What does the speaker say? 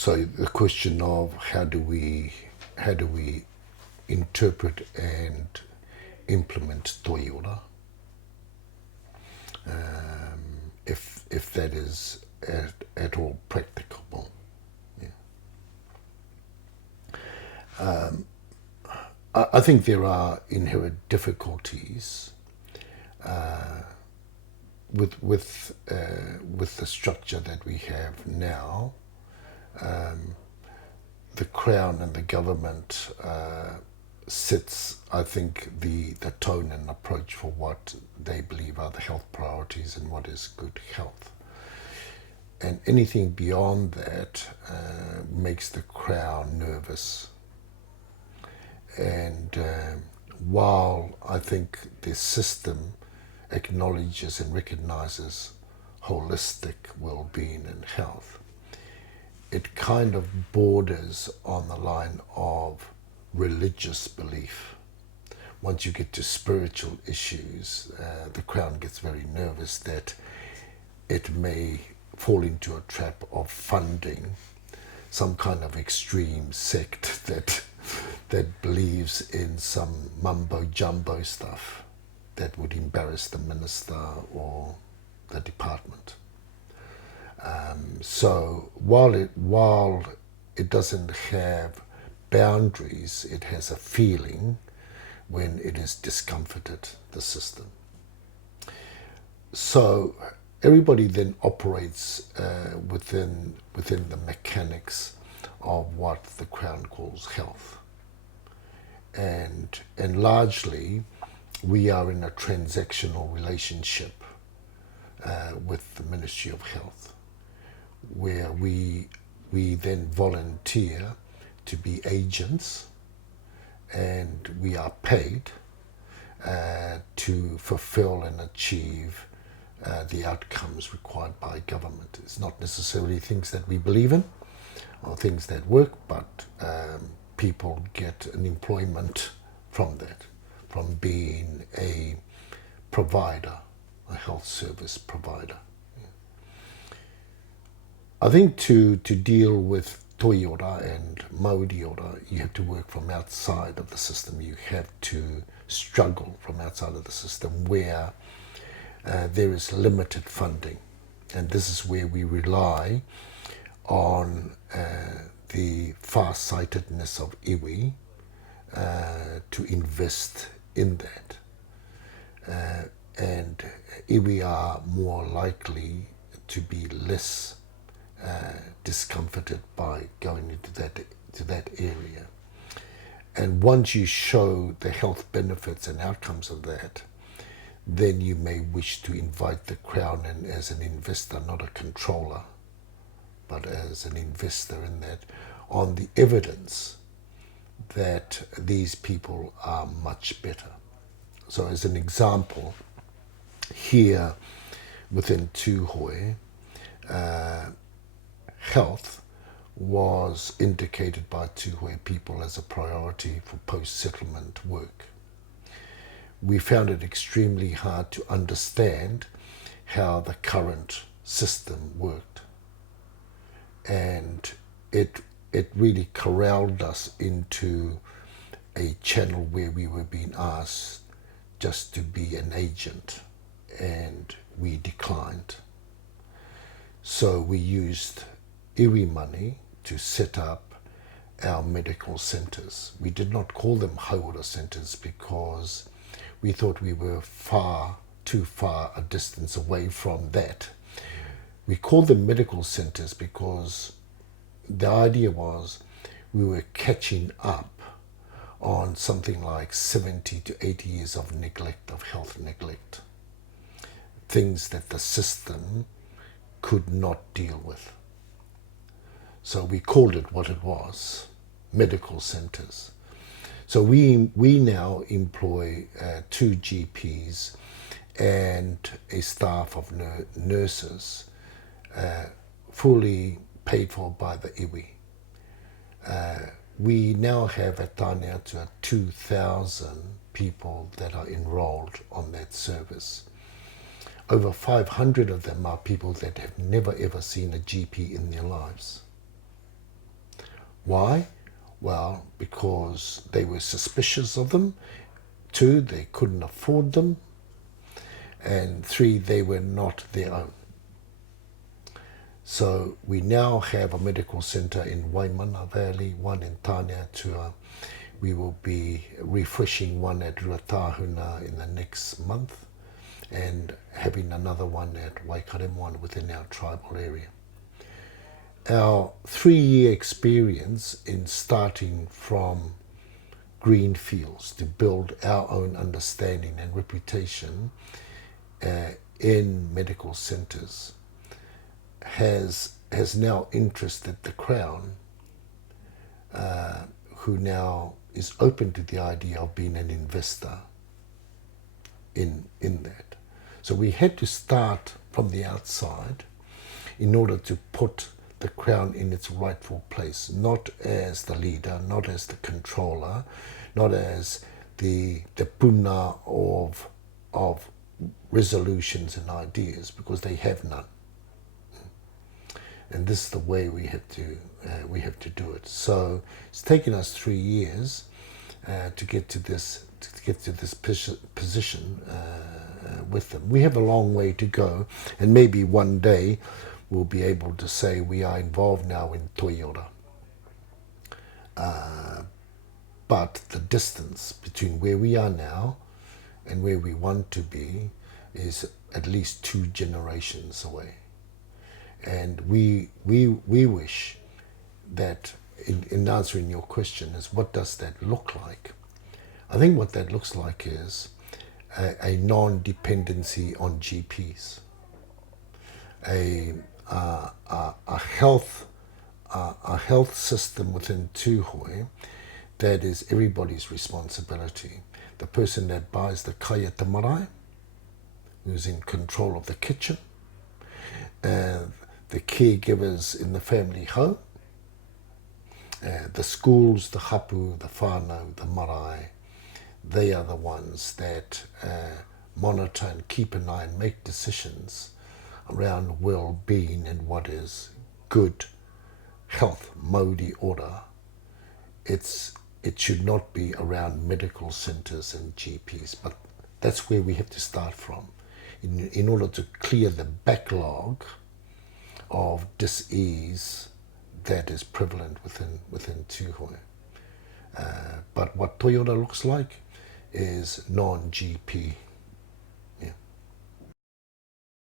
So the question of how do we interpret and implement Toiora, if that is at all practicable. Yeah. I think there are inherent difficulties with the structure that we have now. The Crown and the government sets, I think, the tone and approach for what they believe are the health priorities and what is good health. And anything beyond that makes the Crown nervous. And while I think the system acknowledges and recognizes holistic well-being and health, it kind of borders on the line of religious belief. Once you get to spiritual issues, the Crown gets very nervous that it may fall into a trap of funding some kind of extreme sect that believes in some mumbo jumbo stuff that would embarrass the minister or the department. So while it doesn't have boundaries, it has a feeling when it is discomforted, the system. So everybody then operates within the mechanics of what the Crown calls health. And largely we are in a transactional relationship with the Ministry of Health, where we then volunteer to be agents, and we are paid to fulfill and achieve the outcomes required by government. It's not necessarily things that we believe in or things that work, but people get an employment from that, from being a provider, a health service provider. I think to deal with Toiora and Mauriora, you have to work from outside of the system. You have to struggle from outside of the system where there is limited funding. And this is where we rely on the far-sightedness of iwi to invest in that. And iwi are more likely to be less discomforted by going into that area. And once you show the health benefits and outcomes of that, then you may wish to invite the Crown in as an investor, not a controller, but as an investor in that, on the evidence that these people are much better. So as an example, here within Tūhoe, health was indicated by Tūhoe people as a priority for post-settlement work. We found it extremely hard to understand how the current system worked. And it really corralled us into a channel where we were being asked just to be an agent, and we declined. So we used iwi money to set up our medical centres. We did not call them hauora centres because we thought we were too far a distance away from that. We called them medical centres because the idea was we were catching up on something like 70 to 80 years of neglect, of health neglect. Things that the system could not deal with. So we called it what it was, medical centres. So we now employ 2 GPs and a staff of nurses, fully paid for by the iwi. We now have at Tāneatua 2,000 people that are enrolled on that service. Over 500 of them are people that have never ever seen a GP in their lives. Why? Well, because they were suspicious of them. 2, they couldn't afford them. And 3, they were not their own. So we now have a medical centre in Waimana Valley, one in Tāneatua. We will be refreshing one at Ruatahuna in the next month and having another one at Waikaremwana within our tribal area. Our 3-year experience in starting from green fields to build our own understanding and reputation in medical centres has now interested the Crown, who now is open to the idea of being an investor in that. So we had to start from the outside in order to put the Crown in its rightful place, not as the leader, not as the controller, not as the puna of resolutions and ideas, because they have none. And this is the way we have to do it. So it's taken us 3 years to get to this position with them. We have a long way to go, and maybe one day we'll be able to say we are involved now in Toiora. But the distance between where we are now and where we want to be is at least 2 generations away. And we wish that, in answering your question, is what does that look like? I think what that looks like is a non-dependency on GPs, a health system within Tūhoe that is everybody's responsibility. The person that buys the kaya te marae, who's in control of the kitchen, the caregivers in the family home, the schools, the hapu, the whānau, the marae, they are the ones that monitor and keep an eye and make decisions around well-being and what is good health, mauri ora. It should not be around medical centres and GPs, but that's where we have to start from in order to clear the backlog of dis-ease that is prevalent within Tūhoe. But what Toiora looks like is non-GP